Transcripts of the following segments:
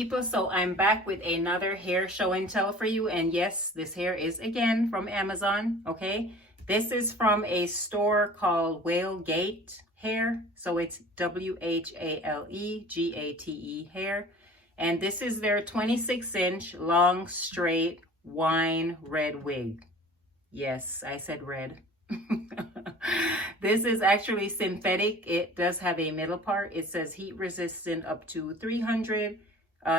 people, so I'm back with another hair show and tell for you. And yes, this hair is again from Amazon. Okay, this is from a store called WhaleGate Hair, so it's WhaleGate hair, and this is their 26-inch long straight wine red wig. Yes, I said red. This is actually synthetic. It does have a middle part. It says heat resistant up to 300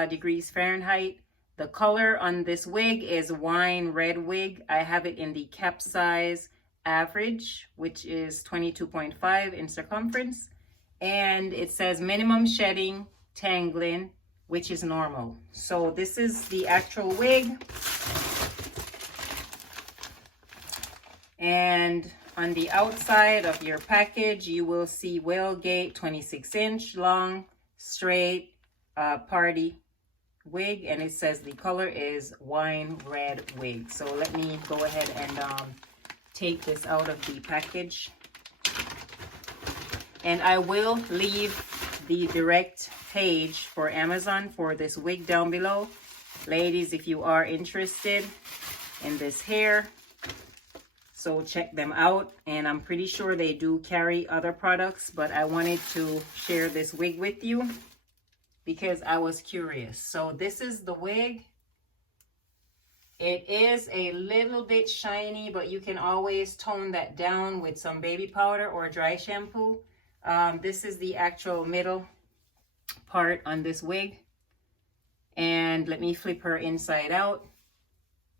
degrees Fahrenheit. The color on this wig is wine red wig. I have it in the cap size average, which is 22.5 in circumference. And it says minimum shedding, tangling, which is normal. So this is the actual wig. And on the outside of your package, you will see WhaleGate 26-inch long, straight, party wig. And it says the color is wine red wig. So let me go ahead and take this out of the package. And I will leave the direct page for Amazon for this wig down below. Ladies, if you are interested in this hair, so check them out. And I'm pretty sure they do carry other products, but I wanted to share this wig with you because I was curious. So this is the wig. It is a little bit shiny, but you can always tone that down with some baby powder or dry shampoo. This is the actual middle part on this wig. And let me flip her inside out.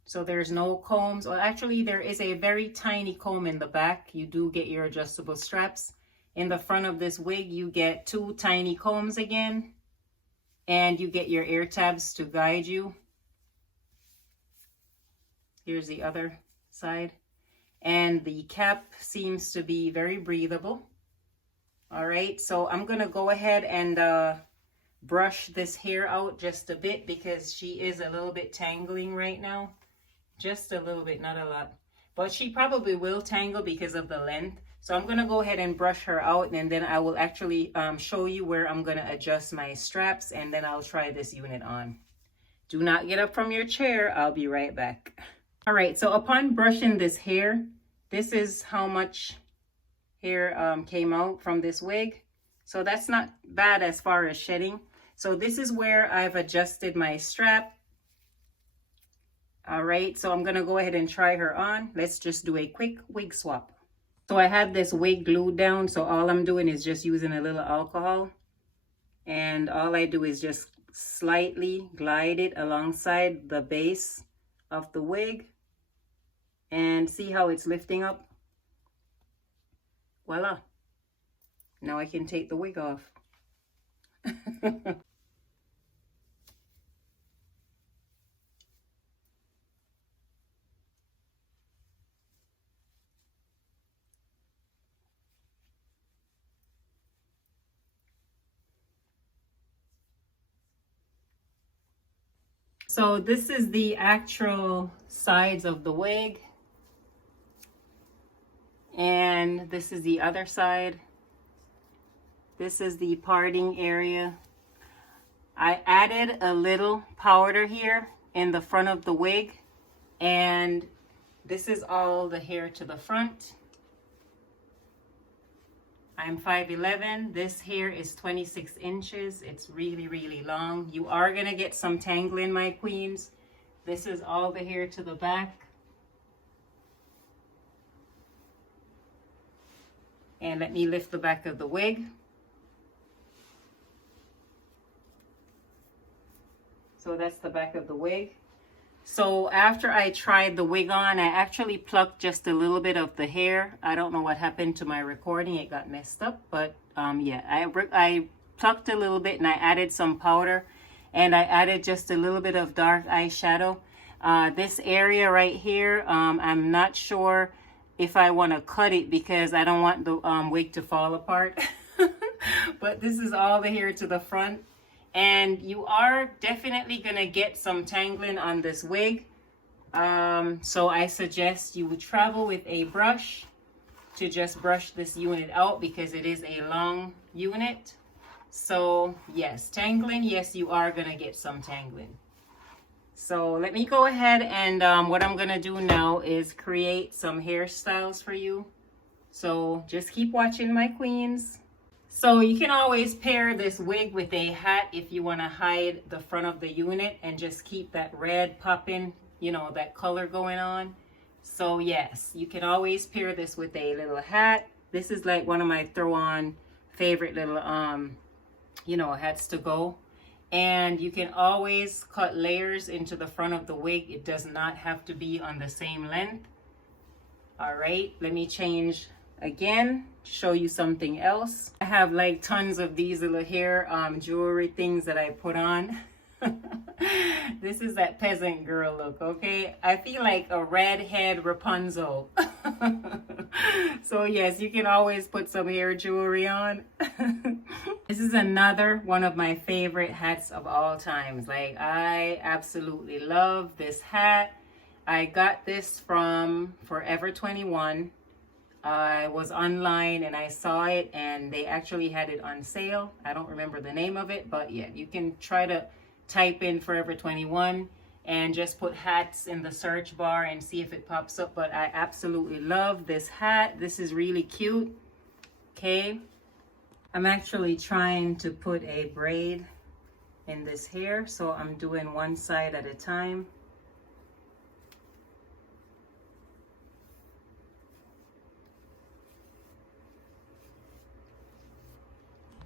So there's no combs. Well, actually, there is a very tiny comb in the back. You do get your adjustable straps. In the front of this wig, you get 2 tiny combs again. And you get your ear tabs to guide you. Here's the other side. And the cap seems to be very breathable. All right, so I'm going to go ahead and brush this hair out just a bit because she is a little bit tangling right now. Just a little bit, not a lot. But she probably will tangle because of the length. So I'm going to go ahead and brush her out, and then I will actually show you where I'm going to adjust my straps, and then I'll try this unit on. Do not get up from your chair. I'll be right back. All right, so upon brushing this hair, this is how much hair came out from this wig. So that's not bad as far as shedding. So this is where I've adjusted my strap. All right, so I'm gonna go ahead and try her on. Let's just do a quick wig swap. So I have this wig glued down, so all I'm doing is just using a little alcohol. And all I do is just slightly glide it alongside the base of the wig. And see how it's lifting up? Voila. Now I can take the wig off. So this is the actual sides of the wig. And this is the other side. This is the parting area. I added a little powder here in the front of the wig. And this is all the hair to the front. I'm 5'11". This hair is 26 inches. It's really, really long. You are going to get some tangling, my queens. This is all the hair to the back. And let me lift the back of the wig. So that's the back of the wig. So after I tried the wig on, I actually plucked just a little bit of the hair. I don't know what happened to my recording. It got messed up. But yeah, I plucked a little bit and I added some powder. And I added just a little bit of dark eyeshadow. This area right here, I'm not sure if I want to cut it because I don't want the wig to fall apart. But this is all the hair to the front. And you are definitely going to get some tangling on this wig. So I suggest you would travel with a brush to just brush this unit out because it is a long unit. So yes, tangling, yes, you are gonna get some tangling. So let me go ahead and what I'm gonna do now is create some hairstyles for you. So just keep watching, my queens. So you can always pair this wig with a hat if you want to hide the front of the unit and just keep that red popping, you know, that color going on. So yes, you can always pair this with a little hat. This is like one of my throw on favorite little you know, hats to go. And you can always cut layers into the front of the wig. It does not have to be on the same length. All right, let me change again, show you something else. I have like tons of these little hair jewelry things that I put on. This is that peasant girl look, okay? I feel like a redhead Rapunzel. So yes, you can always put some hair jewelry on. This is another one of my favorite hats of all times. Like, I absolutely love this hat. I got this from Forever 21. I was online and I saw it and they actually had it on sale. I don't remember the name of it, but yeah, you can try to type in Forever 21 and just put hats in the search bar and see if it pops up. But I absolutely love this hat. This is really cute. Okay, I'm actually trying to put a braid in this hair, so I'm doing one side at a time.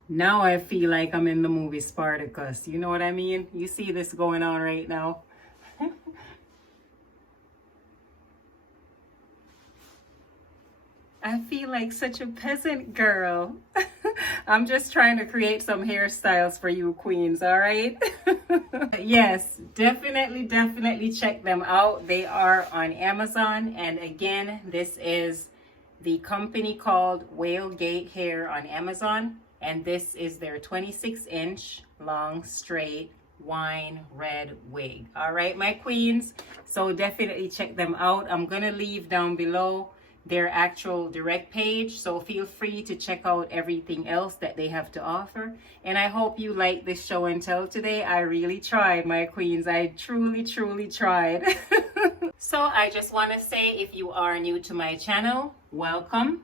Now I feel like I'm in the movie Spartacus. You know what I mean? You see this going on right now. I feel like such a peasant girl. I'm just trying to create some hairstyles for you queens, all right? Yes, definitely check them out. They are on Amazon. And again, this is the company called WhaleGate Hair on Amazon. And this is their 26-inch long straight wine red wig. All right, my queens. So definitely check them out. I'm gonna leave down below their actual direct page, so feel free to check out everything else that they have to offer. And I hope you like this show and tell today. I really tried, my queens. I truly tried. So I just want to say, if you are new to my channel, welcome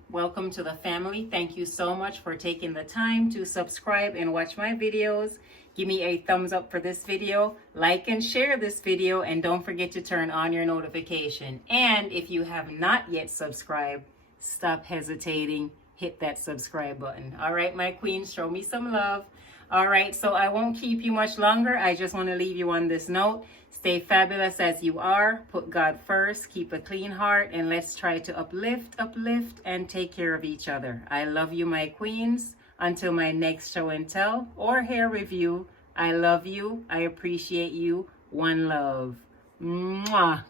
to the family. Thank you so much for taking the time to subscribe and watch my videos. Give me a thumbs up for this video, like and share this video, and don't forget to turn on your notification. And if you have not yet subscribed, stop hesitating, hit that subscribe button. All right, my queens, show me some love. All right, so I won't keep you much longer. I just want to leave you on this note. Stay fabulous as you are. Put God first. Keep a clean heart. And let's try to uplift, and take care of each other. I love you, my queens. Until my next show and tell or hair review, I love you. I appreciate you. One love. Mwah.